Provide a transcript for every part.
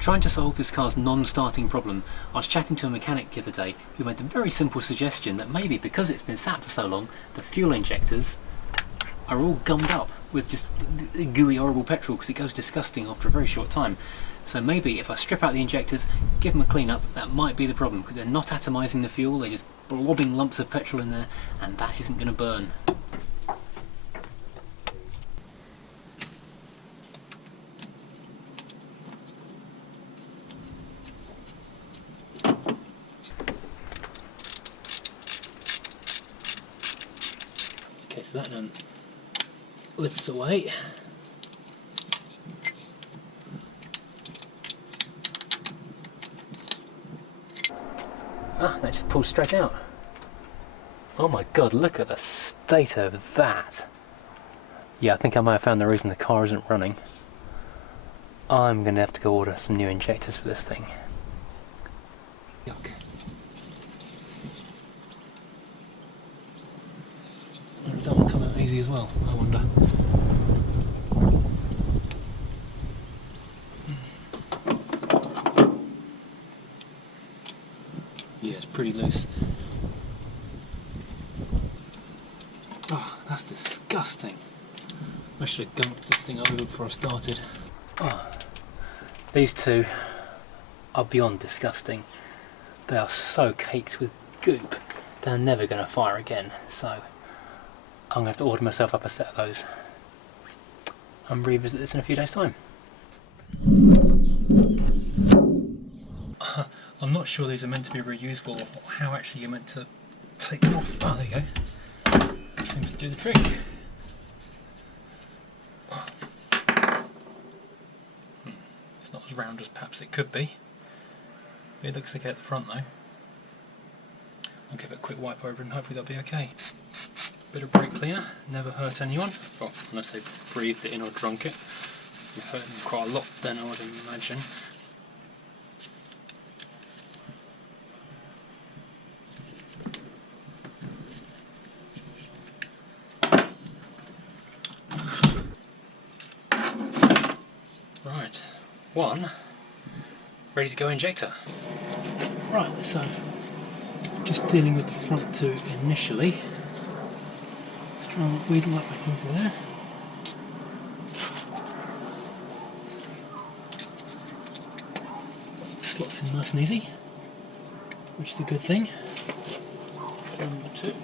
Trying to solve this car's non-starting problem, I was chatting to a mechanic the other day who made the very simple suggestion that maybe because it's been sat for so long, the fuel injectors are all gummed up with just gooey, horrible petrol because it goes disgusting after a very short time. So maybe if I strip out the injectors, give them a clean up, that might be the problem, because they're not atomising the fuel, they're just blobbing lumps of petrol in there, and that isn't going to burn. Okay, so that then lifts away. Ah, that just pulls straight out. Oh my god, look at the state of that. Yeah, I think I might have found the reason the car isn't running. I'm going to have to go order some new injectors for this thing. Yuck. Or does that one come out easy as well, I wonder? Yeah, it's pretty loose. Oh, that's disgusting. I should have dumped this thing over before I started. Oh, these two are beyond disgusting. They are so caked with goop, they're never going to fire again. So I'm going to have to order myself up a set of those and revisit this in a few days' time. I'm not sure these are meant to be reusable or how actually you're meant to take them off. Oh, there you go. That seems to do the trick. It's not as round as perhaps it could be. It looks okay at the front though. I'll give it a quick wipe over and hopefully that'll be okay. Bit of brake cleaner, never hurt anyone. Well, unless they breathed it in or drunk it. It hurt them quite a lot then, I would imagine. Right, one ready to go injector. Right, so just dealing with the front two initially. Let's try and wheedle that back into there. Slots in nice and easy, which is a good thing. Number two.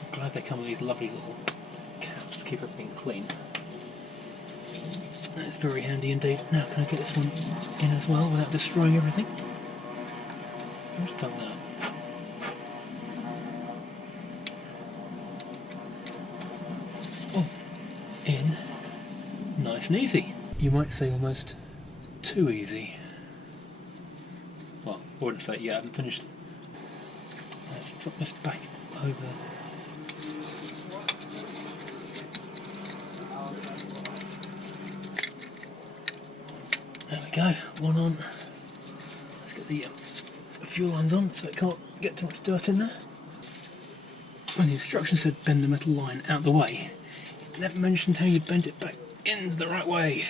I'm glad they come with these lovely little caps to keep everything clean. That's very handy indeed. Now can I get this one in as well without destroying everything? Where's done that? Oh, in. Nice and easy. You might say almost too easy. Well, I wouldn't say it yet, I haven't finished. Let's drop this back over. There we go, one on. Let's get the fuel lines on so it can't get too much dirt in there. When the instructions said bend the metal line out the way, it never mentioned how you bent it back into the right way.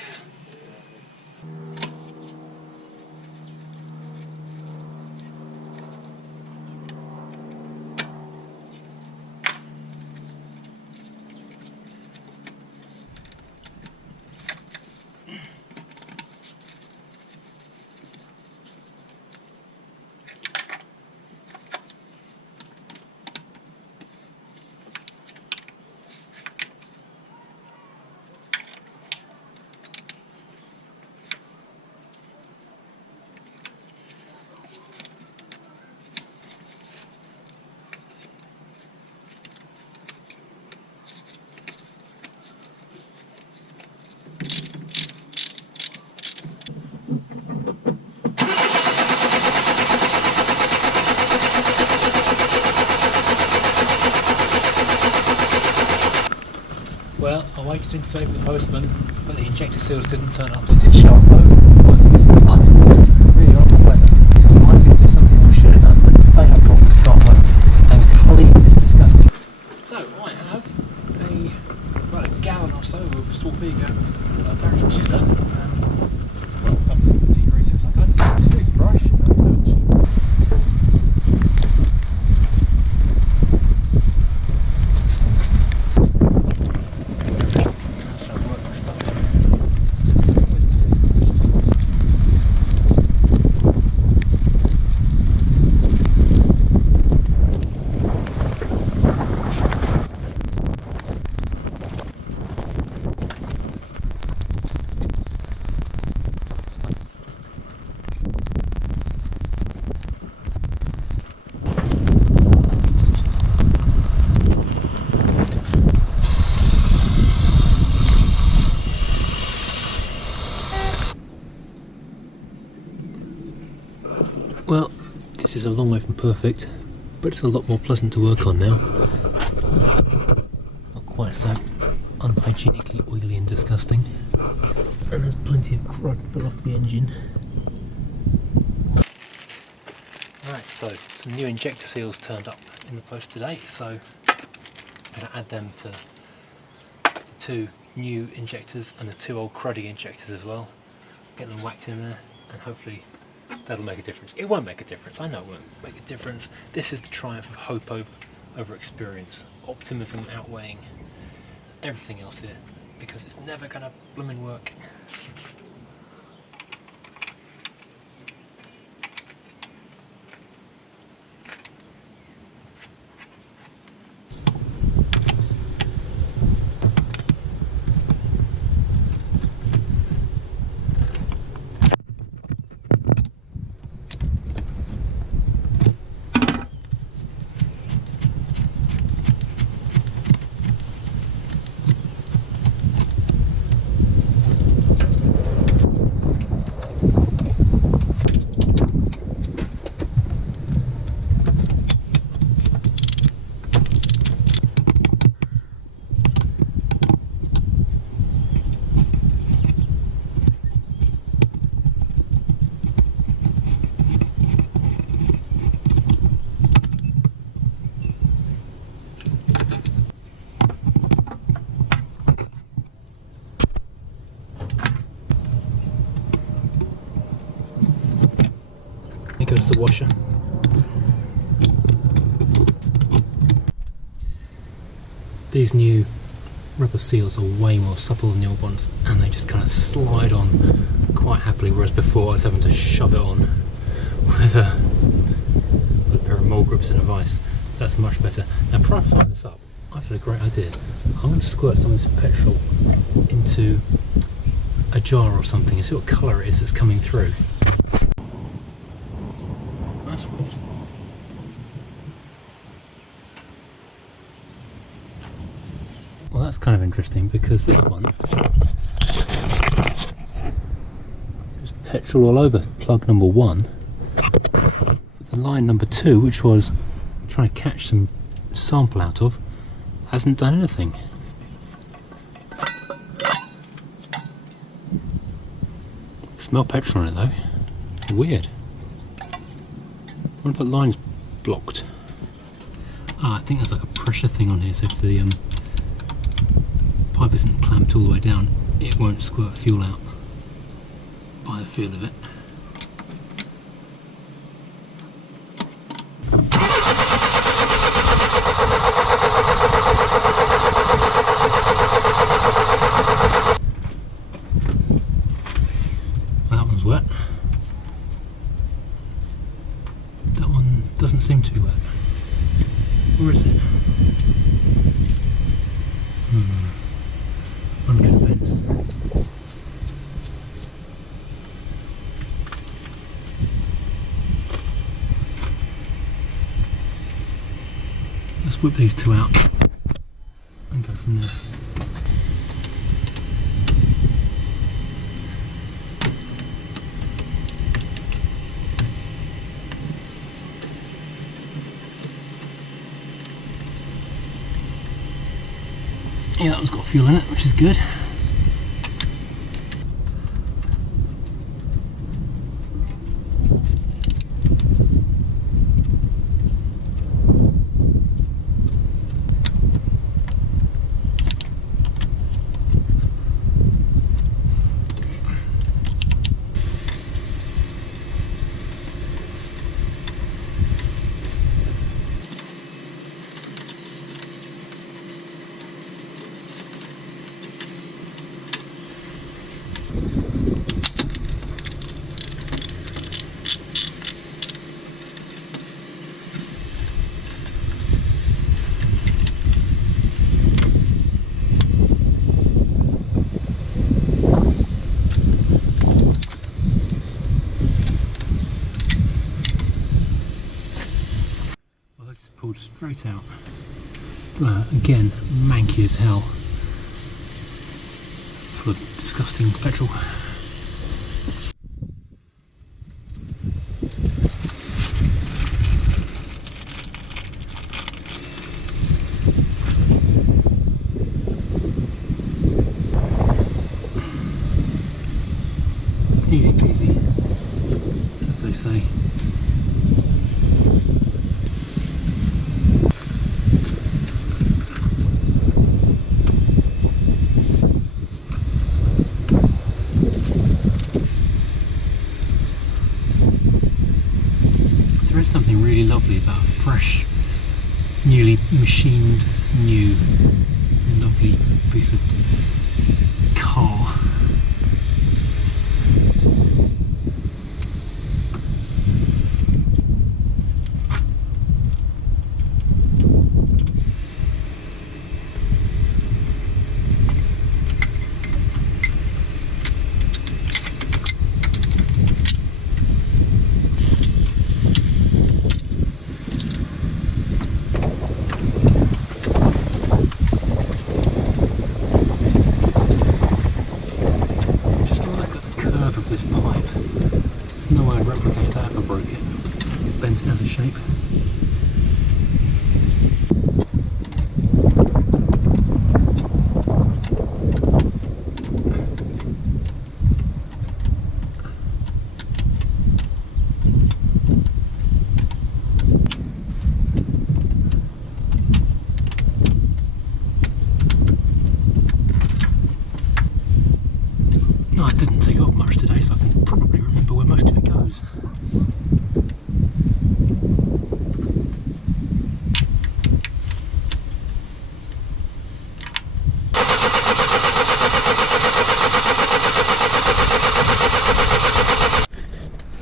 Well, I waited in today for the postman, but the injector seals didn't turn up. It did show up though. It was utterly really odd weather, so I could do something I should have done, but they have got to start home and clean this disgusting. So I have about a gallon or so so of Swarthega varnishes up. Well, up to degrees as I got. Toothbrush. Well, this is a long way from perfect, but it's a lot more pleasant to work on now. Not quite so unhygienically oily and disgusting. And there's plenty of crud fell off the engine. Right, so some new injector seals turned up in the post today, so I'm going to add them to the 2 new injectors and the 2 old cruddy injectors as well. Get them whacked in there and hopefully that'll make a difference. It won't make a difference, I know it won't make a difference. This is the triumph of hope over experience. Optimism outweighing everything else here, because it's never gonna blooming work. Here goes the washer. These new rubber seals are way more supple than the old ones, and they just kind of slide on quite happily, whereas before I was having to shove it on with a pair of mole grips and a vise. So that's much better. Now, prior to fire this up, I've had a great idea. I'm going to squirt some of this petrol into a jar or something and see what colour it is that's coming through. That's weird. Well, that's kind of interesting, because this one, there's petrol all over plug number 1. The line number 2, which was trying to catch some sample out of, hasn't done anything. Smell petrol on it though. Weird. What if that line's blocked? Ah, I think there's like a pressure thing on here, so if the pipe isn't clamped all the way down, it won't squirt fuel out by the feel of it. Well, that one's wet. That one doesn't seem to be wet. Where is it? Unconvinced. Let's whip these 2 out and go from there. Yeah, that one's got fuel in it, which is good. straight out. Again, manky as hell. Full of disgusting petrol. Easy peasy, as they say. There is something really lovely about a fresh, newly machined, new, lovely piece of car. This pipe. There's no way I'd replicate that if I broke it. Bent it out of shape. No, I didn't take off much today, so I can probably remember where most of it goes.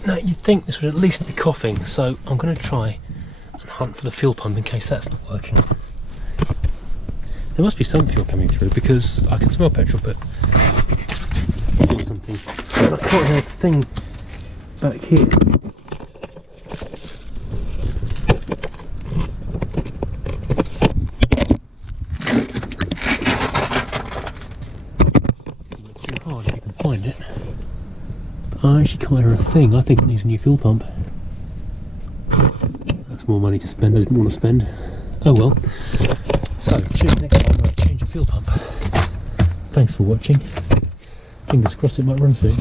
Now, you'd think this would at least be coughing, so I'm going to try and hunt for the fuel pump in case that's not working. There must be some fuel coming through because I can smell petrol, but something. I can't hear a thing back here. It's too hard if you can find it. I actually can't hear a thing. I think it needs a new fuel pump. That's more money to spend I didn't want to spend. Oh well. So, cheers next time I change a fuel pump. Thanks for watching. Fingers crossed it might run soon.